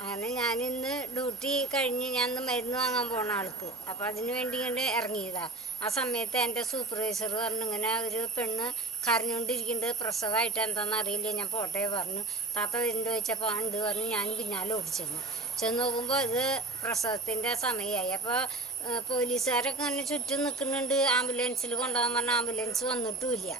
അങ്ങനെ ഞാനിന്ന് ഡ്യൂട്ടി കഴിഞ്ഞ് ഞാൻ ഇന്ന് മരുന്ന് വാങ്ങാൻ പോണ ആൾക്ക്. അപ്പോൾ അതിന് വേണ്ടി ഇങ്ങനെ ഇറങ്ങിയതാണ്. ആ സമയത്ത് എൻ്റെ സൂപ്പർവൈസർ പറഞ്ഞു, ഇങ്ങനെ ഒരു പെണ്ണ് കരഞ്ഞുകൊണ്ടിരിക്കുന്നുണ്ട്, പ്രസവമായിട്ട് എന്താണെന്ന് അറിയില്ല, ഞാൻ പോട്ടെ പറഞ്ഞു. താത്ത വരുന്നുണ്ട് ചോദിച്ചപ്പോൾ ഉണ്ട് പറഞ്ഞു. ഞാൻ പിന്നാലെ ഓടിച്ചെന്നു. ചെന്ന് നോക്കുമ്പോൾ ഇത് പ്രസവത്തിൻ്റെ സമയമായി. അപ്പോൾ പോലീസുകാരൊക്കെ അങ്ങനെ ചുറ്റും നിൽക്കുന്നുണ്ട്. ആംബുലൻസിൽ കൊണ്ടുപോകാൻ പറഞ്ഞാൽ ആംബുലൻസ് വന്നിട്ടുമില്ല.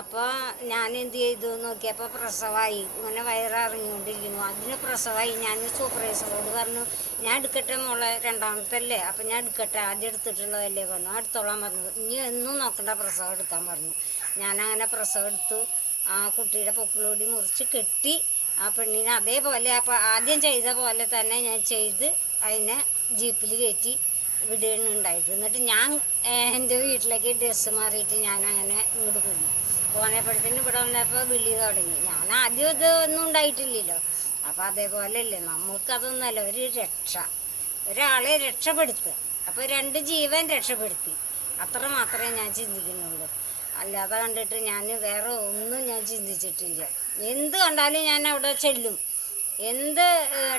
അപ്പോൾ ഞാൻ എന്ത് ചെയ്തു നോക്കിയപ്പോൾ പ്രസവമായി, ഇങ്ങനെ വയറിറങ്ങിക്കൊണ്ടിരിക്കുന്നു. അതിന് പ്രസവമായി. ഞാൻ സൂപ്പർവൈസറോട് പറഞ്ഞു, ഞാൻ എടുക്കട്ടെ മോളെ, രണ്ടാമത്തല്ലേ, അപ്പം ഞാൻ എടുക്കട്ടെ, ആദ്യം എടുത്തിട്ടുള്ളതല്ലേ പറഞ്ഞു. എടുത്തോളാൻ പറഞ്ഞു. ഇനി എന്നും നോക്കണ്ട, പ്രസവം എടുക്കാൻ പറഞ്ഞു. ഞാനങ്ങനെ പ്രസവം എടുത്തു. ആ കുട്ടിയുടെ പൊക്കിളോടി മുറിച്ച് കെട്ടി ആ പെണ്ണിനെ അതേപോലെ അപ്പോൾ ആദ്യം ചെയ്ത പോലെ തന്നെ ഞാൻ ചെയ്ത് അതിനെ ജീപ്പിൽ കയറ്റി വിടുകയുണ്ടായത്. എന്നിട്ട് ഞാൻ എൻ്റെ വീട്ടിലേക്ക് ഡ്രസ്സ് മാറിയിട്ട് ഞാൻ അങ്ങനെ ഇങ്ങോട്ട് പോയി. പോന്നപ്പോഴത്തേന് ഇവിടെ വന്നപ്പോൾ വിളി തുടങ്ങി. ഞാൻ ആദ്യം ഇതൊന്നും ഉണ്ടായിട്ടില്ലല്ലോ. അപ്പോൾ അതേപോലെയല്ലേ, നമുക്കതൊന്നുമല്ല, ഒരു രക്ഷ, ഒരാളെ രക്ഷപ്പെടുത്തുക. അപ്പോൾ 2 ജീവൻ രക്ഷപ്പെടുത്തി, അത്ര മാത്രമേ ഞാൻ ചിന്തിക്കുന്നുള്ളൂ. അല്ലാതെ കണ്ടിട്ട് ഞാൻ വേറെ ഒന്നും ഞാൻ ചിന്തിച്ചിട്ടില്ല. എന്ത് കണ്ടാലും ഞാൻ അവിടെ ചെല്ലും. എന്ത്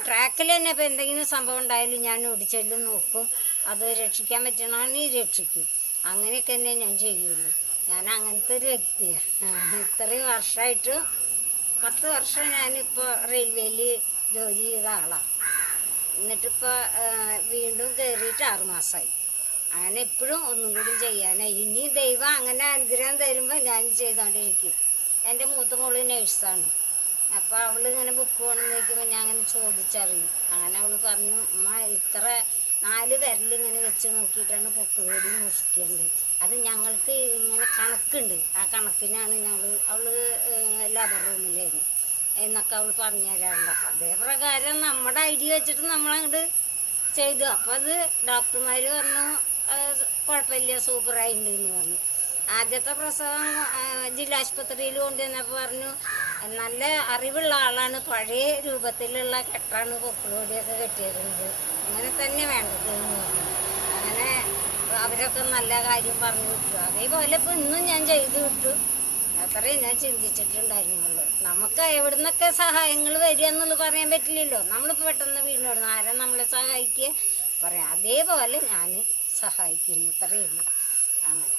ട്രാക്കിൽ തന്നെ ഇപ്പോൾ എന്തെങ്കിലും സംഭവം ഉണ്ടായാലും ഞാൻ ഓടിച്ചെല്ലും, നോക്കും, അത് രക്ഷിക്കാൻ പറ്റണമെങ്കിൽ രക്ഷിക്കും. അങ്ങനെയൊക്കെ തന്നെ ഞാൻ ചെയ്യുള്ളൂ. ഞാൻ അങ്ങനത്തെ ഒരു വ്യക്തിയാണ്. ഇത്രയും വർഷമായിട്ട് 10 വർഷം ഞാനിപ്പോൾ റെയിൽവേയിൽ ജോലി ചെയ്ത ആളാണ്. എന്നിട്ടിപ്പോൾ വീണ്ടും കയറിയിട്ട് 6 മാസമായി. അങ്ങനെ എപ്പോഴും ഒന്നും കൂടി ചെയ്യാനായി. ഇനി ദൈവം അങ്ങനെ അനുഗ്രഹം തരുമ്പോൾ ഞാൻ ചെയ്തുകൊണ്ടിരിക്കും. എൻ്റെ മൂത്ത മോള് നേഴ്സാണ്. അപ്പോൾ അവൾ ഇങ്ങനെ ബുക്ക് വേണമെന്ന് ചോദിക്കുമ്പോൾ ഞാൻ അങ്ങനെ ചോദിച്ചറിയും. അങ്ങനെ അവൾ പറഞ്ഞു, അമ്മ ഇത്ര 4 വിരലിങ്ങനെ വെച്ച് നോക്കിയിട്ടാണ് പൊക്കുകൂടി മുറിക്കേണ്ടത്. അത് ഞങ്ങൾക്ക് ഇങ്ങനെ കണക്കുണ്ട്, ആ കണക്കിനാണ് അവൾ ലേബർ റൂമിലായിരുന്നു എന്നൊക്കെ അവൾ പറഞ്ഞു തരാറുണ്ട്. അപ്പം അതേ പ്രകാരം നമ്മുടെ ഐഡിയ വെച്ചിട്ട് നമ്മളങ്ങോട്ട് ചെയ്തു. അപ്പോൾ അത് ഡോക്ടർമാർ പറഞ്ഞു കുഴപ്പമില്ല, സൂപ്പറായിട്ടുണ്ട് എന്ന് പറഞ്ഞു. ആദ്യത്തെ പ്രസവം ജില്ലാശുപത്രിയിൽ കൊണ്ടുവന്നപ്പോൾ പറഞ്ഞു, നല്ല അറിവുള്ള ആളാണ്, പഴയ രൂപത്തിലുള്ള കെട്ടാണ് പൊക്കിളോടിയൊക്കെ കെട്ടിയിരുന്നത്, അങ്ങനെ തന്നെ വേണ്ടത് എന്ന് പറഞ്ഞു. അങ്ങനെ അവരൊക്കെ നല്ല കാര്യം പറഞ്ഞു വിട്ടു. അതേപോലെ ഇപ്പോൾ ഇന്നും ഞാൻ ചെയ്തു വിട്ടു. അത്രയും ഞാൻ ചിന്തിച്ചിട്ടുണ്ടായിരുന്നുള്ളൂ. നമുക്ക് എവിടെ നിന്നൊക്കെ സഹായങ്ങൾ വരിക എന്നുള്ളത് പറയാൻ പറ്റില്ലല്ലോ. നമ്മളിപ്പോൾ പെട്ടെന്ന് വീടിനോടുന്നു ആരാ നമ്മളെ സഹായിക്കുക പറയാം. അതേപോലെ ഞാൻ സഹായിക്കുന്നു, അത്രയേ ഉള്ളൂ. അങ്ങനെ